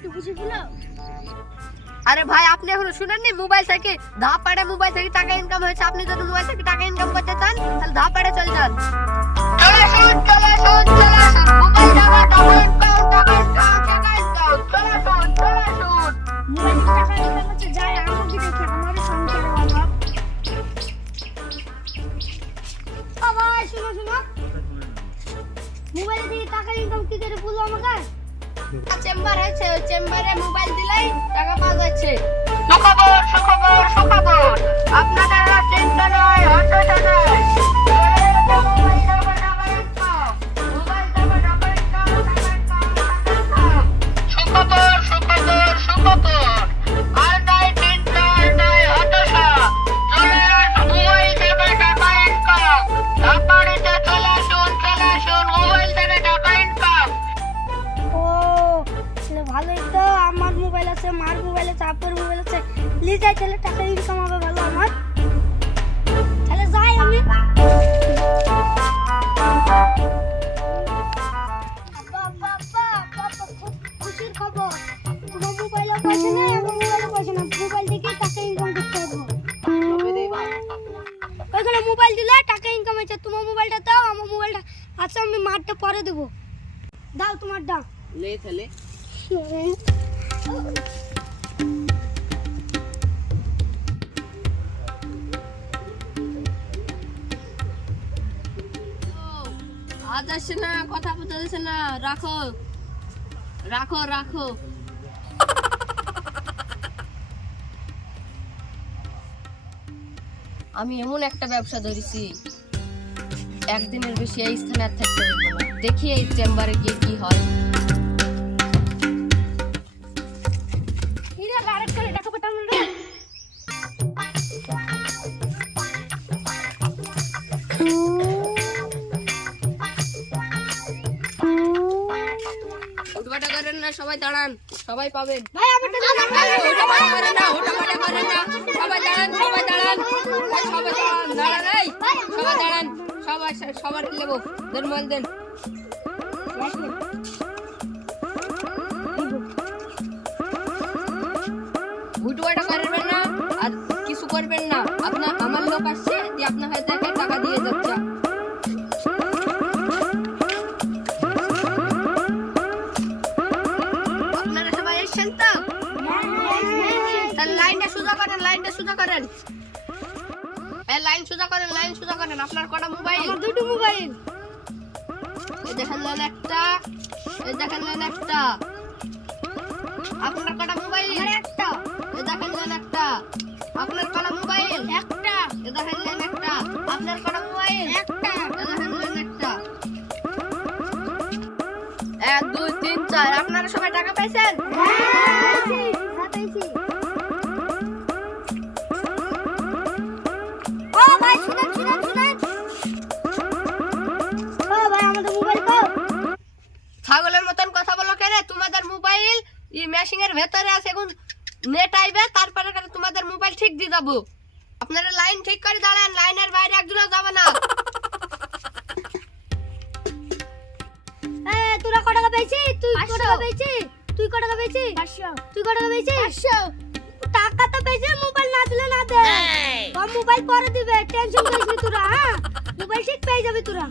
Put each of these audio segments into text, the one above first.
একটু খুশি হলো। আরে ভাই আপনি এখনো শুনেননি মোবাইল থেকে ধাপাড়ে মোবাইল থেকে টাকা ইনকাম হয়েছে। আপনি যদি মোবাইল থেকে টাকা ইনকাম করতে চান তাহলে ধাপাড়ে চলে যান। চলে আসুন চলে আসুন চলে আসুন মোবাইল টাকা টাকা ইনকাম টাকা ইনকাম টাকা ইনকাম চলে আসুন চলে আসুন। মোবাইল থেকে টাকা ইনকাম হচ্ছে, যাই আমাকে দেখে আমারও সংসারে অভাব। ও ভাই শুনো শুনো, মোবাইল থেকে টাকা ইনকাম কি করে বলো আমাকে? চেম্বার আছে, ওই চেম্বারে মোবাইল দিলেই টাকা পাওয়া যাচ্ছে। সুখবর সুখবর সুখবর, আপনাদের চিন্তা নয় হতাশা নয়। সুখবর সুখবর সুখবর, আর নাই চিন্তা আর নাই হতাশা। চলে আসুন মোবাইল থেকে টাকা ইনকাম, আপনারিতে চলে আসুন মোবাইল থেকে টাকা ইনকাম। ও তাহলে ভালোই তো, আমার মোবাইল আছে, মার মোবাইল আছে, আপুর মোবাইল আছে, লিজাই তাহলে টাকা ইনকাম হবে ভালো আমার। তাহলে যাই আমি। বাবা খুব খুশির খবর, তোমার মোবাইলে পয়সা নেই, আমার মোবাইলে পয়সা না, মোবাইল থেকে টাকা ইনকাম করতে হবে। ওইখানে মোবাইল দিলে টাকা ইনকাম হয়েছে, তোমার মোবাইলটা দাও, আমার মোবাইলটা আচ্ছা আমি মারটা পরে দেবো। দাও তোমার দাও। লে তাহলে আজ আসছে না, কথা বলতে দিচ্ছে না, রাখো রাখো রাখো। আমি এমন একটা ব্যবসা ধরেছি, একদিনের বেশি এই স্থানে আর থাকতে হবে না। দেখি এই চেম্বারে গিয়ে কি হয়। হুটপাটা করেন না, সবাই দাঁড়ান, সবাই পাবেন। ভাই আমারটা দাও। হুটপাটা করেন না, হুটপাটা করেন না, সবাই দাঁড়ান সবাই দাঁড়ান, এই সবাই দাঁড়ান দাঁড়ান, এই সবাই দাঁড়ান, সবাই সবার নেবো, দেন মোবাইল দেন। হুটপাটা করবেন না আর কিছু করবেন না। আপনার আমার লোক আসছে, দিয়ে আপনার হাতে টাকা দিয়ে যাচ্ছে। আপনারা সবাই এসেছেন তো? তাহলে লাইনটা সোজা করেন, লাইনটা সোজা করেন, এই লাইন সোজা করেন, লাইন সোজা করেন। আপনার কটা মোবাইল? আমার দুটো মোবাইল। এই দেখেন লাইন একটা, এই দেখেন লাইন একটা। আপনার কটা মোবাইল? আমার একটা। এই দেখেন লাইন একটা। আপনার কটা মোবাইল? একটা। এই দেখেন লাইন একটা। আপনার কটা মোবাইল? একটা। এই দেখেন লাইন একটা। 1 2 3 4। আপনারা সবাই টাকা পাইছেন? ও ভাই শুনেন শুনেন শুনেন, ও ভাই আমাদের মোবাইল দাও। ছাগলের মতন কথা বলো কেন? তোমাদের মোবাইল এই মেশিং এর ভেতরে আছে, এখন নেট আইবে, তারপরে তোমাদের মোবাইল ঠিক দিয়ে যাবো। আপনারা লাইন ঠিক করে দাঁড়ান, লাইনের বাইরে একজনও যাবে না। তোরা কত টাকা পেয়েছিস? তুই কত টাকা পেয়েছিস? তুই কত টাকা পেয়েছিস? 500। তুই কত টাকা পেয়েছিস? 500। টাকা তো পেয়েছিস, মোবাইল না দিলে না দে। তোর মোবাইল পরে দিবে, টেনশন করিস না তোরা। হ্যাঁ মোবাইল ঠিক পেয়ে যাবি তোরা।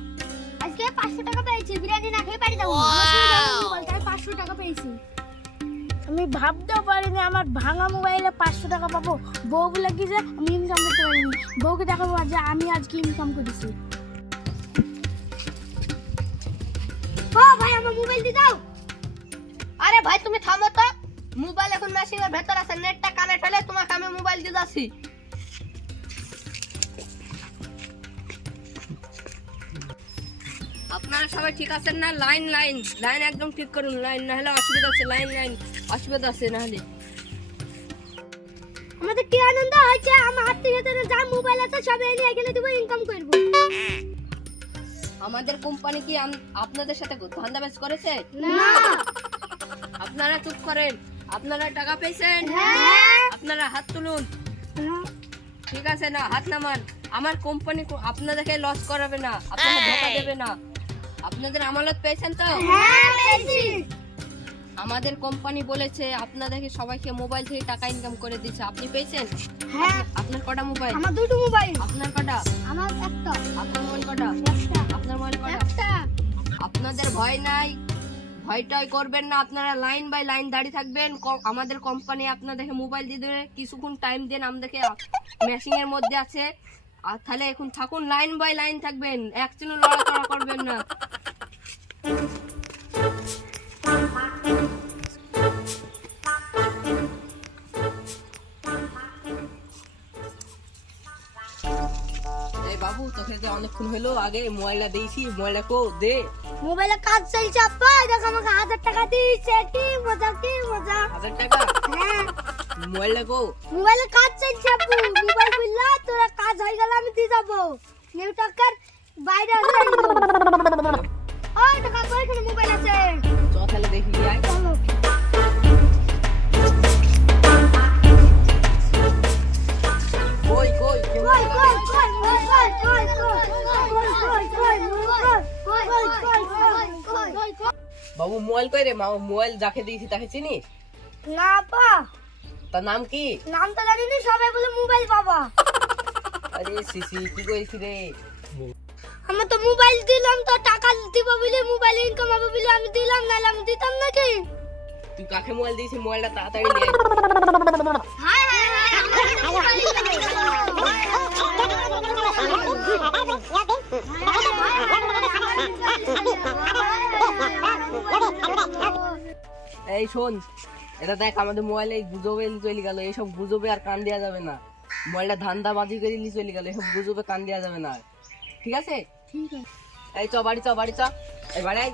আজকে 500 টাকা পেয়েছি, বিরিয়ানি না খেয়ে বাড়ি যাবো। মোবাইল তাই 500 টাকা পেয়েছি। আমি ভাবতেও পারিনি আমার ভাঙা মোবাইলে 500 টাকা পাবো। বউ বলে কি যে আমি ইনকাম করতে পারিনি, বউকে দেখাবো যে আমি আজকে ইনকাম করেছি। ও ভাই আমার মোবাইল দি দাও। আরে ভাই তুমি থামো তো, মোবাইল এখন মেশিং এর ভেতর আছে, নেটটা কানেক্ট হলে তোমাকে আমি মোবাইল দিয়ে যাচ্ছি। আপনারা সবাই ঠিক আছেন না? লাইন লাইন লাইন একদম ঠিক করুন, লাইন না হলে অসুবিধা আছে, লাইন লাইন অসুবিধা আছে না হলে। আমাদের কি আনন্দ হচ্ছে, আমার হাত থেকে যা মোবাইল আছে সব এনে এখানে দিব, ইনকাম করব। আমাদের কোম্পানি কি আপনাদের সাথে ধান্দাবাজ করেছে? না। আপনারা চুপ করেন। আপনারা টাকা পেয়েছেন? হ্যাঁ। আপনারা হাত তুলুন। ঠিক আছে না, হাত নামান। আমার কোম্পানি আপনাদেরকে লস করাবে না, আপনাদের ধোকা দেবে না। আপনাদের আমানত পেয়েছেন তো? হ্যাঁ পেয়েছি। আমাদের কোম্পানি বলেছে আপনাদেরকে সবাইকে মোবাইল থেকে টাকা ইনকাম করে দিচ্ছে, আপনি পেয়েছেন? হ্যাঁ। আপনার কটা মোবাইল? আমার দুটো মোবাইল। আপনার কটা? আমার একটা। আপনার মোবাইল কটা? একটা। আপনার মোবাইল কটা? একটা। আপনাদের ভয় নাই, ভয়টাই করবেন না, আপনারা লাইন বাই লাইন দাঁড়িয়ে থাকবেন। আমাদের কোম্পানি আপনাদেরকে মোবাইল দিয়ে দেবে, কিছুক্ষণ টাইম দেন, আমাদেরকে মেশিং এর মধ্যে আছে। আর তাহলে এখন থাকুন, লাইন বাই লাইন থাকবেন, একচুনও লড়াচড়া করবেন না। এই বাবু, তোকে যে অনেকক্ষণ হলো, আগে মোবাইলটা দিয়েছি, মোবাইলটা কো দে। মোবাইলে কাজ চলছে আব্বা, দেখো আমাকে 1000 টাকা দিয়েছে। কি মজা, কি মজা। 1000 টাকা? হ্যাঁ। মোবাইলটা কো? মোবাইলে কাজ চলছে আব্বু, মোবাইল বিল্লা তোরা কাজ হয়ে গেল আমি দিয়ে যাবো। নেটওয়ার্কের বাইরে আছে। ওই টাকা কই, এখানে মোবাইল আছে। চ তাহলে দেখি আয়। চলো। কই কই কই কই কই কই কই কই কই। বাবু মোবাইল কই রে? মোবাইল যাকে দিয়েছি তাকে চিনিস? না পা, তার নাম কি? নাম তো জানি না, সবাই বলে মোবাইল বাবা। আরে সিসি, কি কইছি রে? আমি তো মোবাইল দিলাম, তো টাকা দিব বলে, মোবাইল ইনকাম হবে বলে আমি দিলাম, নাহলে আমি দিতাম নাকি। তুই কাকে মোবাইল দিয়েছিস? মোবাইলটা তাড়াতাড়ি নিয়ে আয়। High high high. এই শোন, এটা দেখ, আমাদের মোবাইলে এই গুজবে চলে গেল। এইসব গুজবে আর কান দেওয়া যাবে না। মোবাইলটা ধান্দাবাজি করে চলে গেল, এসব গুজবে কান দেওয়া যাবে না। ঠিক আছে? ঠিক আছে। এই চ বাড়ি চ, বাড়ি চ, এই বাড়ি আয়।